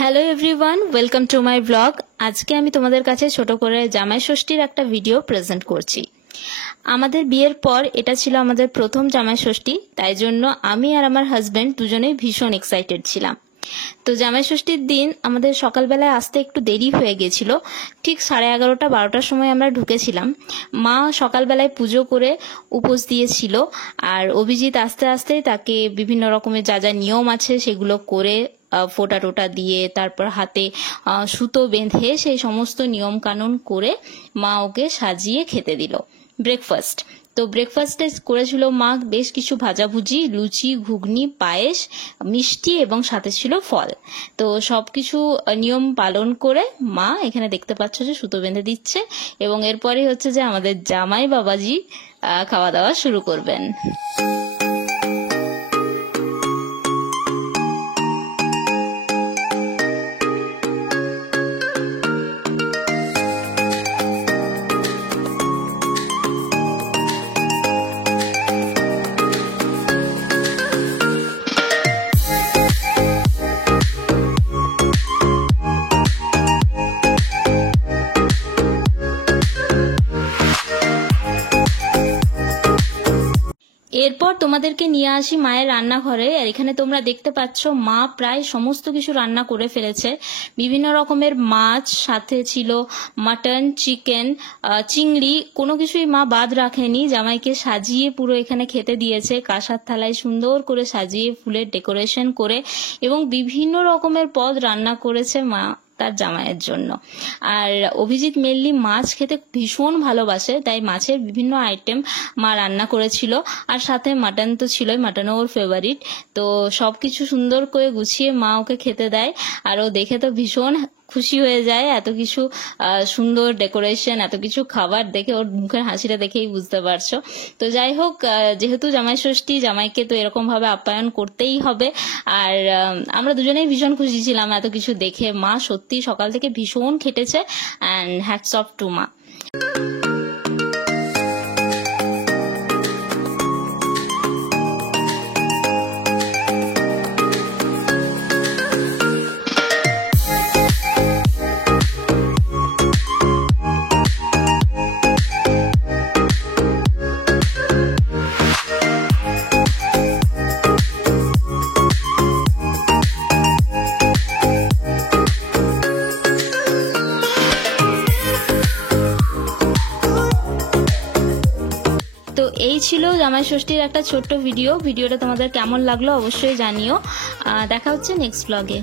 Hello everyone, welcome to my blog. আজকে আমি তোমাদের কাছে ছোট করে জামাই ষষ্ঠীর একটা ভিডিও প্রেজেন্ট করছি। আমাদের বিয়ের পর এটা ছিল আমাদের প্রথম জামাই ষষ্ঠী, তাই জন্য আমি আর আমার হাজবেন্ড দুজনেই ভীষণ এক্সাইটেড ছিলাম। তো জামাই ষষ্ঠীর দিন আমাদের সকালবেলায় আসতে একটু দেরি হয়ে গেছিল। ঠিক 11:30-12টার সময় আমরা ঢুকেছিলাম। মা সকালবেলায় পুজো করে উপোস দিয়েছিল, আর অভিজিৎ আস্তে আস্তে তাকে বিভিন্ন রকমের যা যা নিয়ম আছে সেগুলো করে ফোঁটা টোটা দিয়ে তারপর হাতে সুতো বেঁধে সেই সমস্ত নিয়ম কানুন করে মা ওকে সাজিয়ে খেতে দিল ব্রেকফাস্ট। তো ব্রেকফাস্টে করেছিল মা বেশ কিছু ভাজাভুজি, লুচি, ঘুগনি, পায়েস, মিষ্টি এবং সাথে ছিল ফল। তো সবকিছু নিয়ম পালন করে মা এখানে দেখতে পাচ্ছ যে সুতো বেঁধে দিচ্ছে, এবং এরপরে হচ্ছে যে আমাদের জামাই বাবাজি খাওয়া দাওয়া শুরু করবেন। এরপর তোমাদেরকে নিয়ে আসি মায়ের রান্নাঘরে, আর এখানে তোমরা দেখতে পাচ্ছ মা প্রায় সমস্ত কিছু রান্না করে ফেলেছে। বিভিন্ন রকমের মাছ, সাথে ছিল মাটন, চিকেন, চিংড়ি, কোনো কিছুই মা বাদ রাখেনি। জামাইকে সাজিয়ে পুরো এখানে খেতে দিয়েছে, কাঁসার থালায় সুন্দর করে সাজিয়ে ফুলের ডেকোরেশন করে, এবং বিভিন্ন রকমের পদ রান্না করেছে মা তার জামাইয়ের জন্য। আর অভিজিৎ মেনলি মাছ খেতে ভীষণ ভালোবাসে, তাই মাছের বিভিন্ন আইটেম মা রান্না করেছিল, আর সাথে মাটন তো ছিলই, মাটনও ওর ফেভারিট। তো সবকিছু সুন্দর করে গুছিয়ে মা ওকে খেতে দেয়, আর ও দেখে তো ভীষণ খুশি হয়ে যায়। এত কিছু সুন্দর ডেকোরেশন, এত কিছু খাবার দেখে ওর মুখের হাসিটা দেখেই বুঝতে পারছো। তো যাই হোক, যেহেতু জামাই ষষ্ঠী, জামাইকে তো এরকম ভাবে আপ্যায়ন করতেই হবে। আর আমরা দুজনেই ভীষণ খুশি ছিলাম এত কিছু দেখে। মা সত্যি সকাল থেকে ভীষণ খেটেছে, অ্যান্ড হ্যাটস অফ টু মা। তো এই ছিল জামাই ষষ্ঠীর একটা ছোট্ট ভিডিওটা তোমাদের কেমন লাগলো অবশ্যই জানিও। দেখা হচ্ছে নেক্সট ব্লগে।